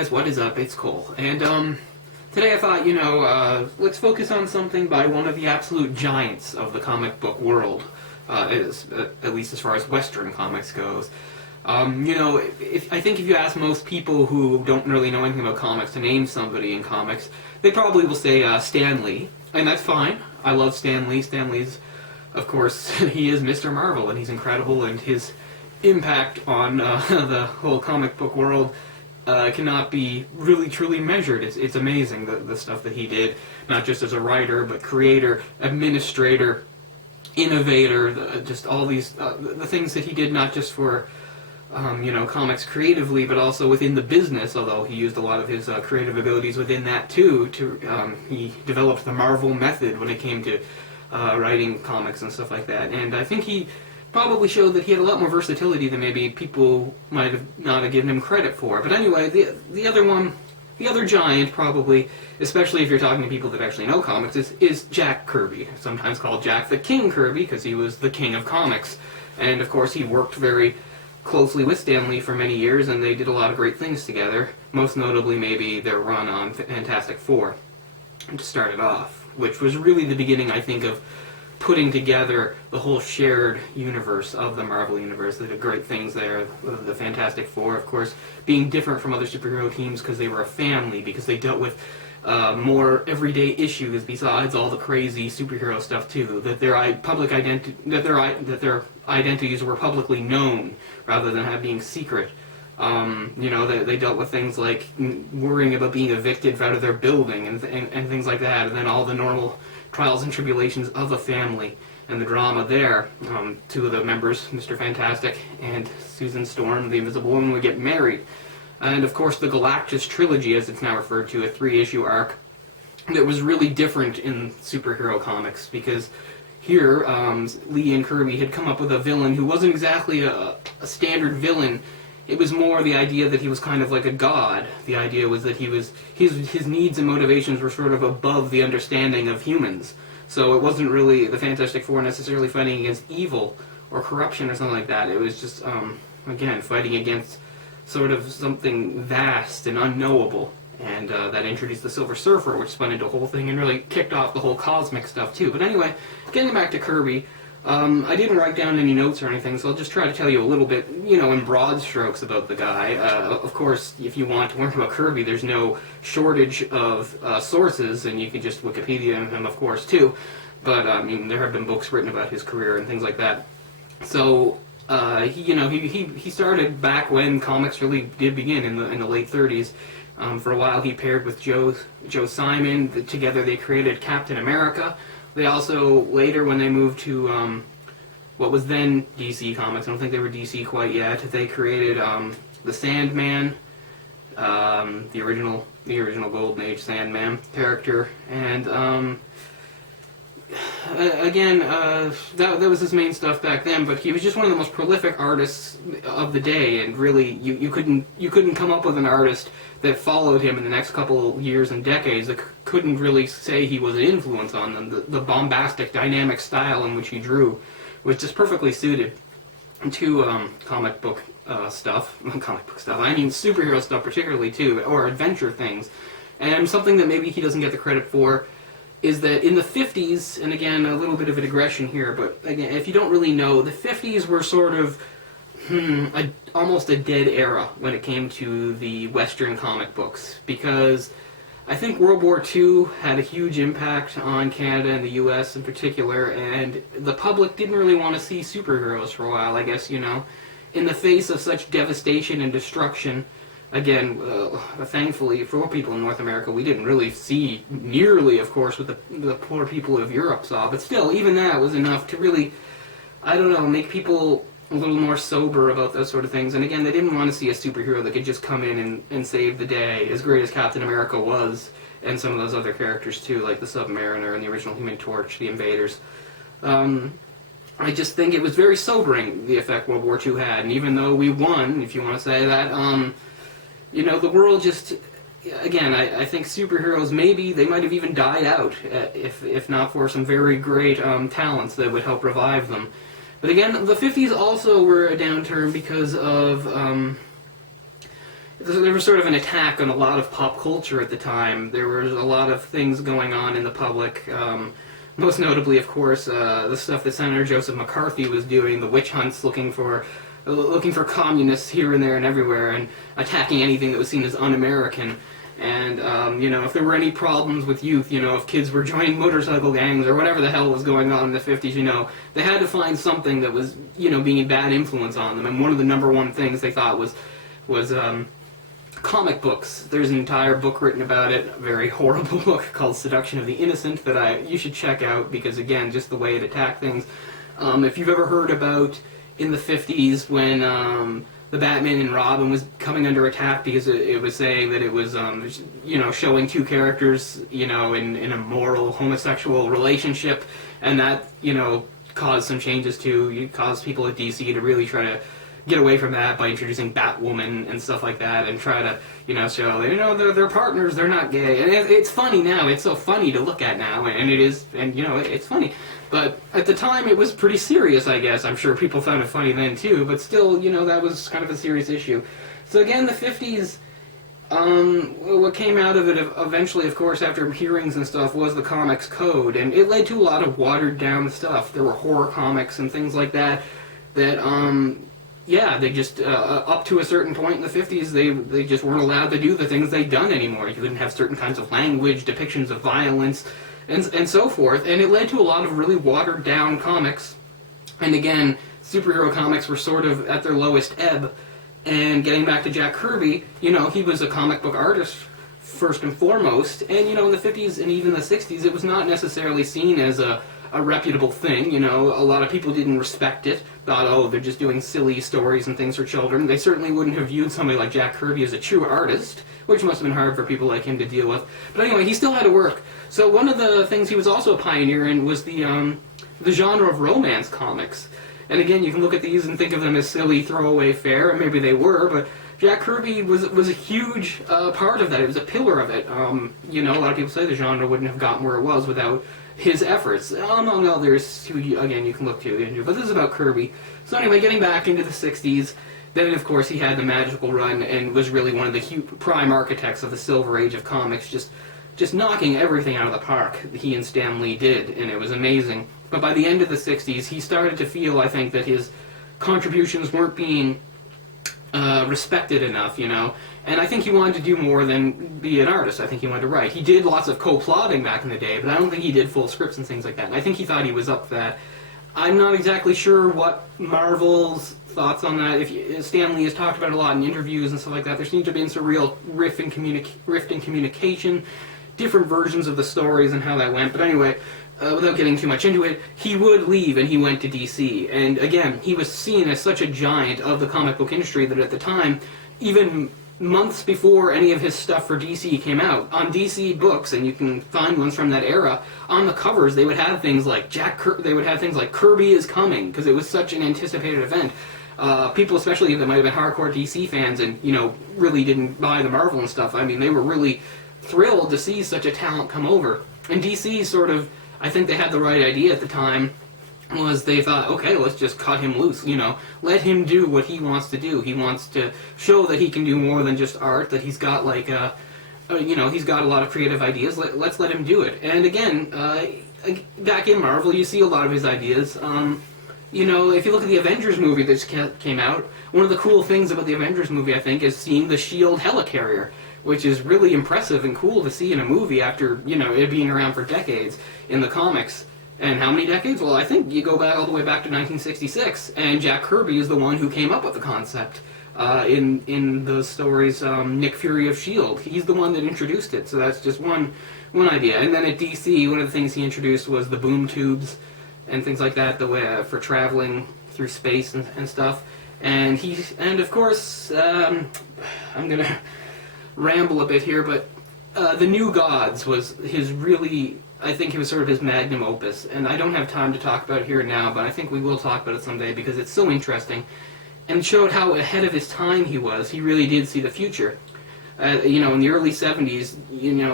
guys, what is up? It's Cole. And today I thought, let's focus on something by one of the absolute giants of the comic book world, at least as far as Western comics goes. I think if you ask most people who don't really know anything about comics to name somebody in comics, they probably will say Stan Lee, and that's fine. I love Stan Lee. Stan Lee's, of course, he is Mr. Marvel, and he's incredible, and his impact on the whole comic book world cannot be really truly measured. It's amazing the stuff that he did, not just as a writer, but creator, administrator, innovator, just all these the things that he did, not just for comics creatively, but also within the business, although he used a lot of his creative abilities within that too. He developed the Marvel method when it came to writing comics and stuff like that, and I think he probably showed that he had a lot more versatility than maybe people might have not have given him credit for. But anyway, the other giant, probably, especially if you're talking to people that actually know comics, is Jack Kirby, sometimes called Jack the King Kirby, because he was the king of comics. And of course he worked very closely with Stan Lee for many years, and they did a lot of great things together, most notably maybe their run on Fantastic Four, to start it off, which was really the beginning, I think, of putting together the whole shared universe of the Marvel Universe. They did great things there. The Fantastic Four, of course, being different from other superhero teams because they were a family, because they dealt with more everyday issues besides all the crazy superhero stuff too. That their identities were publicly known rather than being secret. They dealt with things like worrying about being evicted out of their building and things like that, and then all the normal trials and tribulations of a family and the drama there. Two of the members, Mr. Fantastic and Susan Storm, the Invisible Woman, would get married. And of course the Galactus Trilogy, as it's now referred to, a 3-issue arc that was really different in superhero comics, because here Lee and Kirby had come up with a villain who wasn't exactly a standard villain. It was more the idea that he was kind of like a god. The idea was that his needs and motivations were sort of above the understanding of humans. So it wasn't really the Fantastic Four necessarily fighting against evil or corruption or something like that. It was just, again, fighting against sort of something vast and unknowable. And that introduced the Silver Surfer, which spun into a whole thing and really kicked off the whole cosmic stuff too. But anyway, getting back to Kirby, I didn't write down any notes or anything, so I'll just try to tell you a little bit, in broad strokes about the guy. Of course, if you want to learn about Kirby, there's no shortage of sources, and you can just Wikipedia him, of course, too. But, there have been books written about his career and things like that. So, he started back when comics really did begin in the late 30s. For a while, he paired with Joe Simon. Together, they created Captain America. They also, later, when they moved to what was then DC Comics, I don't think they were DC quite yet, they created the Sandman, the original Golden Age Sandman character, and that was his main stuff back then. But he was just one of the most prolific artists of the day, and really, you couldn't come up with an artist that followed him in the next couple of years and decades that couldn't really say he was an influence on them. The bombastic, dynamic style in which he drew was just perfectly suited to comic book stuff. I mean superhero stuff particularly too, or adventure things. And something that maybe he doesn't get the credit for is that in the 50s, and again, a little bit of a digression here, but again, if you don't really know, the 50s were sort of almost a dead era when it came to the Western comic books, because I think World War II had a huge impact on Canada and the US in particular, and the public didn't really want to see superheroes for a while, I guess, in the face of such devastation and destruction. Again, thankfully for people in North America, we didn't really see nearly, of course, what the poor people of Europe saw, but still, even that was enough to really, make people a little more sober about those sort of things. And again, they didn't want to see a superhero that could just come in and save the day, as great as Captain America was, and some of those other characters too, like the Submariner and the original Human Torch, the Invaders. I just think it was very sobering, the effect World War II had, and even though we won, if you want to say that, the world just, again, I think superheroes, maybe, they might have even died out, if not for some very great talents that would help revive them. But again, the 50s also were a downturn because of there was sort of an attack on a lot of pop culture at the time. There was a lot of things going on in the public. Most notably, of course, the stuff that Senator Joseph McCarthy was doing, the witch hunts looking for communists here and there and everywhere, and attacking anything that was seen as un-American. And, if there were any problems with youth, if kids were joining motorcycle gangs or whatever the hell was going on in the 50s, they had to find something that was, being a bad influence on them. And one of the number one things they thought was comic books. There's an entire book written about it, a very horrible book called Seduction of the Innocent that you should check out because, again, just the way it attacked things. If you've ever heard about in the 50s when the Batman and Robin was coming under attack because it was saying that it was, showing two characters, in a moral homosexual relationship, and that, caused some changes too. It caused people at DC to really try to get away from that by introducing Batwoman and stuff like that, and try to, show, they're partners, they're not gay. And it's funny now, it's so funny to look at now, and it is, and, it's funny. But at the time, it was pretty serious, I guess. I'm sure people found it funny then, too, but still, that was kind of a serious issue. So again, the 50s, what came out of it eventually, of course, after hearings and stuff, was the Comics Code, and it led to a lot of watered-down stuff. There were horror comics and things like that, they just, up to a certain point in the 50s, they just weren't allowed to do the things they'd done anymore. You couldn't have certain kinds of language, depictions of violence, and so forth, and it led to a lot of really watered-down comics. And again, superhero comics were sort of at their lowest ebb, and getting back to Jack Kirby, he was a comic book artist first and foremost, and in the 50s and even the 60s, it was not necessarily seen as a reputable thing. A lot of people didn't respect it, thought, oh, they're just doing silly stories and things for children. They certainly wouldn't have viewed somebody like Jack Kirby as a true artist, which must have been hard for people like him to deal with. But anyway, he still had to work. So one of the things he was also a pioneer in was the genre of romance comics. And again, you can look at these and think of them as silly throwaway fare, and maybe they were, but Jack Kirby was a huge part of that. It was a pillar of it. A lot of people say the genre wouldn't have gotten where it was without his efforts, among others, who, again, you can look into. But this is about Kirby. So anyway, getting back into the 60s, then, of course, he had the magical run and was really one of the prime architects of the Silver Age of comics, just knocking everything out of the park. He and Stan Lee did, and it was amazing. But by the end of the 60s, he started to feel, I think, that his contributions weren't being respected enough, and I think he wanted to do more than be an artist. I think he wanted to write. He did lots of co-plotting back in the day, but I don't think he did full scripts and things like that, and I think he thought he was up for that. I'm not exactly sure what Marvel's thoughts on that. Stan Lee has talked about it a lot in interviews and stuff like that. There seems to have been some real rift in communication, different versions of the stories and how that went, but anyway, without getting too much into it, he would leave and he went to DC. And again, he was seen as such a giant of the comic book industry that at the time, even months before any of his stuff for DC came out, on DC books, and you can find ones from that era, on the covers they would have things like they would have things like Kirby is coming, because it was such an anticipated event. People, especially that might have been hardcore DC fans and, really didn't buy the Marvel and stuff, I mean, they were really thrilled to see such a talent come over. And DC sort of, I think they had the right idea at the time, was they thought, okay, let's just cut him loose, let him do what he wants to do. He wants to show that he can do more than just art, that he's got he's got a lot of creative ideas, let's let him do it. And again, back in Marvel, you see a lot of his ideas. If you look at the Avengers movie that just came out, one of the cool things about the Avengers movie, I think, is seeing the S.H.I.E.L.D. helicarrier, which is really impressive and cool to see in a movie after, it being around for decades in the comics. And how many decades? Well, I think you go back all the way back to 1966, and Jack Kirby is the one who came up with the concept in those stories. Nick Fury of S.H.I.E.L.D. He's the one that introduced it, so that's just one idea. And then at DC, one of the things he introduced was the boom tubes and things like that, the way for traveling through space and stuff. And of course, I'm gonna ramble a bit here, but the New Gods was his really, I think it was sort of his magnum opus, and I don't have time to talk about it here now, but I think we will talk about it someday because it's so interesting, and showed how ahead of his time he was. He really did see the future. In the early 70s,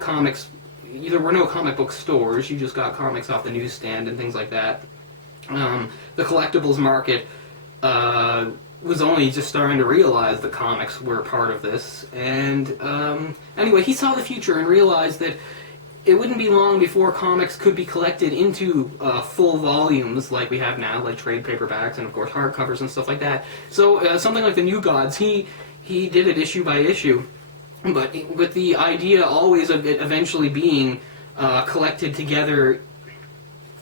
comics, there were no comic book stores, you just got comics off the newsstand and things like that. The collectibles market was only just starting to realize the comics were part of this. And anyway, he saw the future and realized that it wouldn't be long before comics could be collected into full volumes like we have now, like trade paperbacks and of course hardcovers and stuff like that. So something like the New Gods, he did it issue by issue, but with the idea always of it eventually being collected together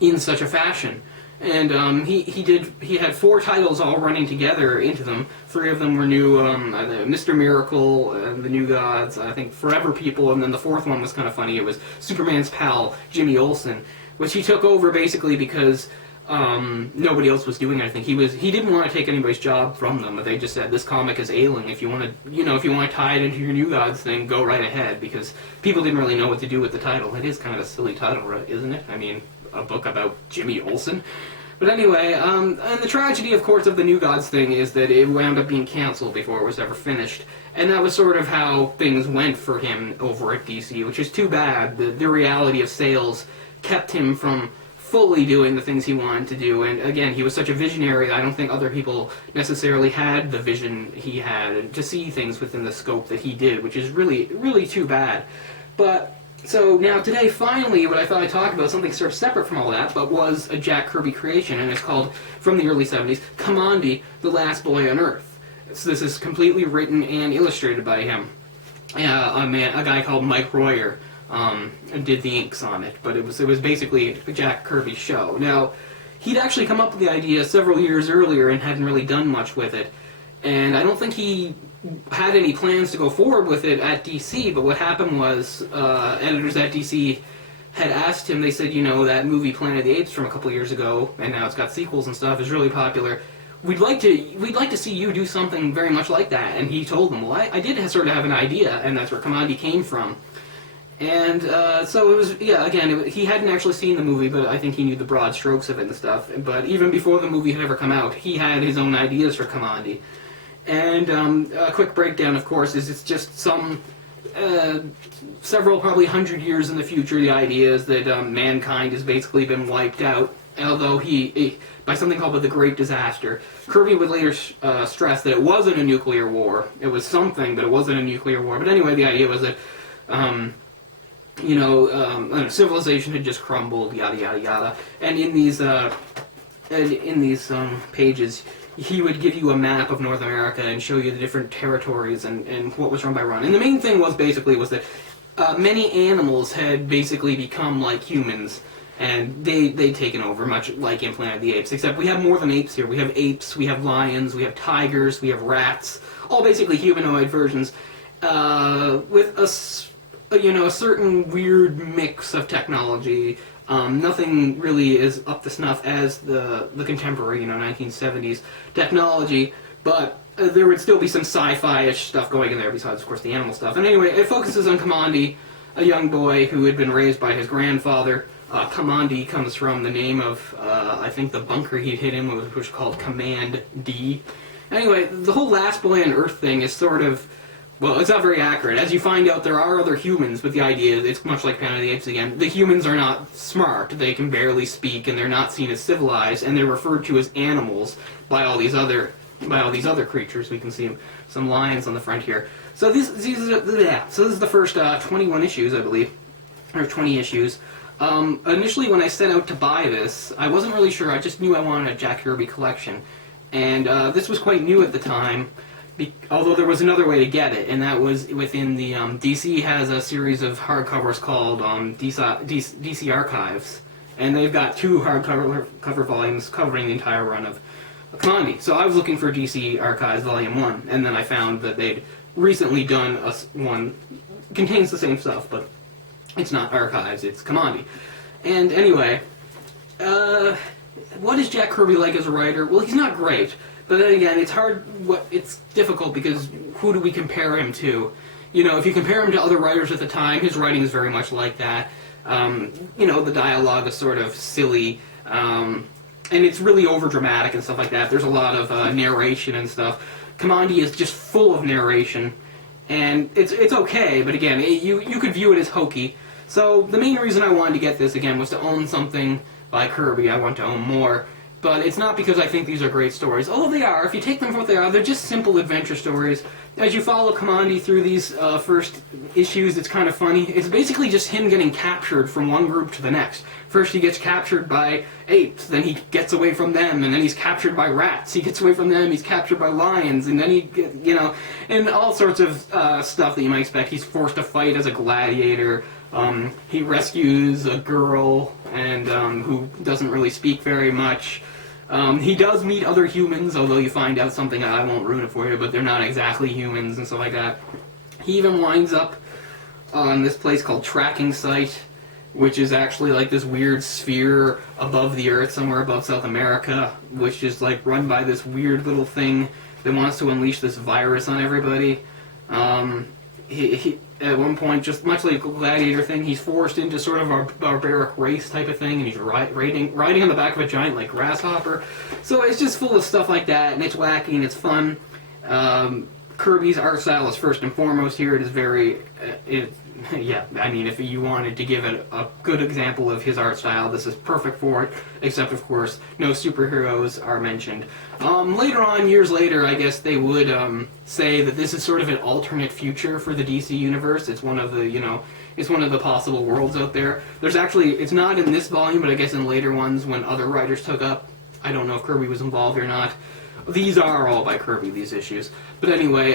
in such a fashion. And he had 4 titles all running together into them. 3 of them were new, Mr. Miracle, and the New Gods, I think Forever People, and then the 4th one was kind of funny. It was Superman's pal, Jimmy Olsen, which he took over basically because nobody else was doing anything. He didn't want to take anybody's job from them, but they just said, this comic is ailing. If you want to tie it into your New Gods thing, go right ahead, because people didn't really know what to do with the title. It is kind of a silly title, right, isn't it? I mean, a book about Jimmy Olsen. But anyway, and the tragedy, of course, of the New Gods thing is that it wound up being canceled before it was ever finished. And that was sort of how things went for him over at DC, which is too bad. The reality of sales kept him from fully doing the things he wanted to do. And again, he was such a visionary, I don't think other people necessarily had the vision he had to see things within the scope that he did, which is really, really too bad. But so now today, finally, what I thought I'd talk about, something sort of separate from all that, but was a Jack Kirby creation, and it's called, from the early 70s, Kamandi, the Last Boy on Earth. So this is completely written and illustrated by him. A guy called Mike Royer did the inks on it, but it was basically a Jack Kirby show. Now, he'd actually come up with the idea several years earlier and hadn't really done much with it, and I don't think he had any plans to go forward with it at DC, but what happened was editors at DC had asked him, they said, that movie Planet of the Apes from a couple years ago, and now it's got sequels and stuff, is really popular. We'd like to see you do something very much like that. And he told them, well, I did sort of have an idea, and that's where Kamandi came from. And so it was, he hadn't actually seen the movie, but I think he knew the broad strokes of it and stuff. But even before the movie had ever come out, he had his own ideas for Kamandi. And a quick breakdown, of course, is it's just several, probably 100 years in the future, the idea is that mankind has basically been wiped out, although by something called the Great Disaster. Kirby would later stress that it wasn't a nuclear war. It was something, but it wasn't a nuclear war. But anyway, the idea was that, civilization had just crumbled, yada, yada, yada. And in these pages, he would give you a map of North America and show you the different territories and what was run by run. And the main thing was that many animals had basically become like humans, and they'd taken over, much like in Planet of the Apes, except we have more than apes here. We have apes, we have lions, we have tigers, we have rats, all basically humanoid versions, with a certain weird mix of technology. Nothing really is up to snuff as the contemporary, 1970s technology, but there would still be some sci-fi-ish stuff going in there besides, of course, the animal stuff. And anyway, it focuses on Kamandi, a young boy who had been raised by his grandfather. Kamandi comes from the name of, I think, the bunker he'd hid in, which was called Command D. Anyway, the whole Last Boy on Earth thing is sort of, well, it's not very accurate. As you find out, there are other humans, but the idea is it's much like Planet of the Apes again. The humans are not smart. They can barely speak, and they're not seen as civilized, and they're referred to as animals by all these other creatures. We can see some lions on the front here. So this is the first 21 issues, I believe, or 20 issues. Initially, when I set out to buy this, I wasn't really sure. I just knew I wanted a Jack Kirby collection, and this was quite new at the time. Although there was another way to get it, and that was within the DC has a series of hardcovers called DC Archives, and they've got 2 hardcover volumes covering the entire run of Kamandi. So I was looking for DC Archives Volume 1, and then I found that they'd recently done one contains the same stuff, but it's not Archives, it's Kamandi. And anyway, what is Jack Kirby like as a writer? Well, he's not great. But then again, it's difficult because who do we compare him to? If you compare him to other writers at the time, his writing is very much like that. The dialogue is sort of silly, and it's really overdramatic and stuff like that. There's a lot of narration and stuff. Kamandi is just full of narration, and it's okay, but again, you could view it as hokey. So the main reason I wanted to get this, again, was to own something by Kirby. I want to own more. But it's not because I think these are great stories. Although they are, if you take them for what they are, they're just simple adventure stories. As you follow Kamandi through these first issues, it's kind of funny. It's basically just him getting captured from one group to the next. First he gets captured by apes, then he gets away from them, and then he's captured by rats. He gets away from them, he's captured by lions, and then he, and all sorts of stuff that you might expect. He's forced to fight as a gladiator. He rescues a girl and who doesn't really speak very much. He does meet other humans, although you find out something, I won't ruin it for you, but they're not exactly humans and stuff like that. He even winds up on this place called Tracking Site, which is actually like this weird sphere above the Earth, somewhere above South America, which is like run by this weird little thing that wants to unleash this virus on everybody. He at one point, just much like a gladiator thing, he's forced into sort of a barbaric race type of thing, and he's riding on the back of a giant like grasshopper. So it's just full of stuff like that, and it's wacky and it's fun. Kirby's art style is first and foremost here. It is very, yeah, I mean, if you wanted to give it a good example of his art style, this is perfect for it, except, of course, no superheroes are mentioned. Later on, years later, I guess they would say that this is sort of an alternate future for the DC universe. It's one of the, it's one of the possible worlds out there. There's actually, it's not in this volume, but I guess in later ones when other writers took up, I don't know if Kirby was involved or not. These are all by Kirby, these issues. But anyway,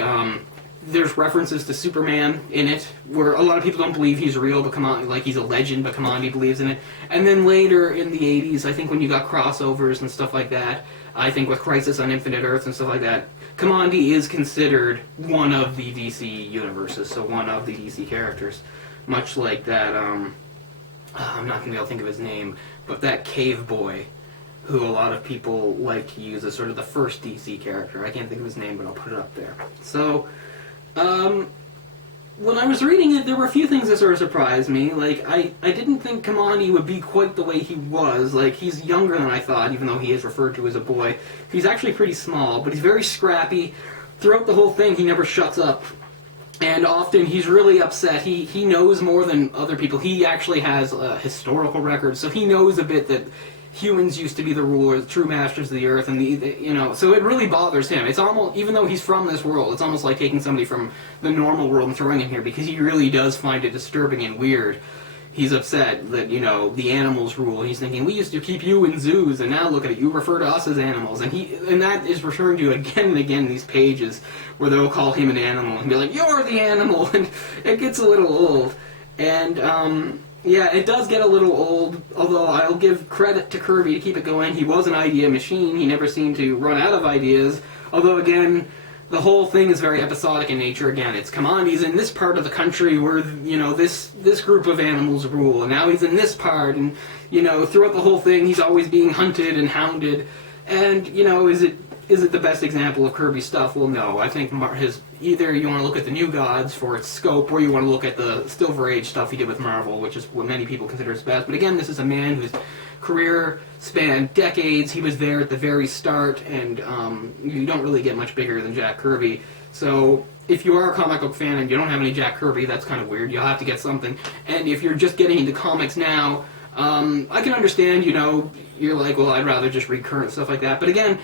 there's references to Superman in it, where a lot of people don't believe he's real, but Kamandi, like he's a legend, but Kamandi believes in it. And then later in the 80s, I think when you got crossovers and stuff like that, I think with Crisis on Infinite Earths and stuff like that, Kamandi is considered one of the DC universes, so one of the DC characters. Much like that, I'm not going to be able to think of his name, but that Cave Boy, who a lot of people like to use as sort of the first DC character. I can't think of his name, but I'll put it up there. So, when I was reading it, there were a few things that sort of surprised me. Like, I didn't think Kamandi would be quite the way he was. Like, he's younger than I thought, even though he is referred to as a boy. He's actually pretty small, but he's very scrappy. Throughout the whole thing, he never shuts up. And often he's really upset. He knows more than other people. He actually has a historical record, so he knows a bit that humans used to be the rulers, true masters of the earth, and so it really bothers him. It's almost, even though he's from this world, it's almost like taking somebody from the normal world and throwing him here, because he really does find it disturbing and weird. He's upset that, the animals rule. He's thinking, we used to keep you in zoos, and now look at it, you refer to us as animals. And that is referring to again and again these pages where they'll call him an animal and be like, you're the animal, and it gets a little old. And, yeah, it does get a little old, although I'll give credit to Kirby to keep it going. He was an idea machine. He never seemed to run out of ideas. Although, again, the whole thing is very episodic in nature. Again, it's Kamandi's in this part of the country where, this group of animals rule. And now he's in this part, and, throughout the whole thing, he's always being hunted and hounded. And, is it the best example of Kirby stuff? Well, no. I think either you want to look at the New Gods for its scope, or you want to look at the Silver Age stuff he did with Marvel, which is what many people consider his best. But again, this is a man whose career spanned decades. He was there at the very start, and you don't really get much bigger than Jack Kirby. So if you are a comic book fan and you don't have any Jack Kirby, that's kind of weird. You'll have to get something. And if you're just getting into comics now, I can understand, you're like, well, I'd rather just read current stuff like that. But again,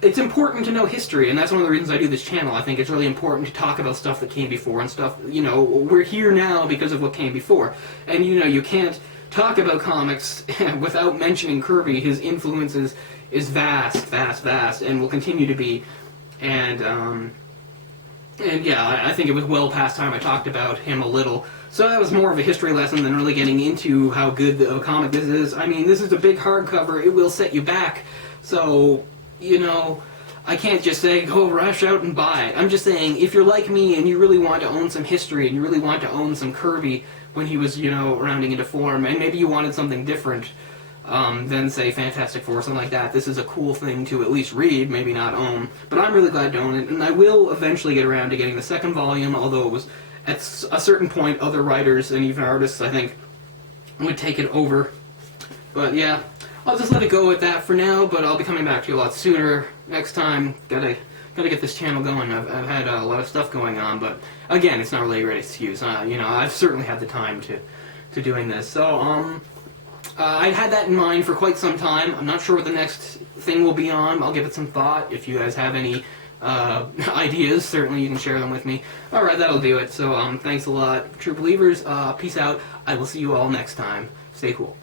it's important to know history, and that's one of the reasons I do this channel. I think it's really important to talk about stuff that came before and stuff, we're here now because of what came before. And, you can't talk about comics without mentioning Kirby. His influence is vast, and will continue to be. And yeah, I think it was well past time I talked about him a little. So that was more of a history lesson than really getting into how good of a comic this is. I mean, this is a big hardcover. It will set you back. So, I can't just say, go rush out and buy it. I'm just saying, if you're like me and you really want to own some history and you really want to own some Kirby when he was, rounding into form, and maybe you wanted something different than, say, Fantastic Four or something like that, this is a cool thing to at least read, maybe not own. But I'm really glad to own it, and I will eventually get around to getting the second volume, although it was, at a certain point, other writers and even artists, I think, would take it over. But yeah, I'll just let it go at that for now, but I'll be coming back to you a lot sooner next time. Gotta get this channel going. I've had a lot of stuff going on, but again, it's not really a great excuse. I've certainly had the time to doing this. So, I had that in mind for quite some time. I'm not sure what the next thing will be on. I'll give it some thought. If you guys have any ideas, certainly you can share them with me. Alright, that'll do it. So thanks a lot, true believers. Peace out. I will see you all next time. Stay cool.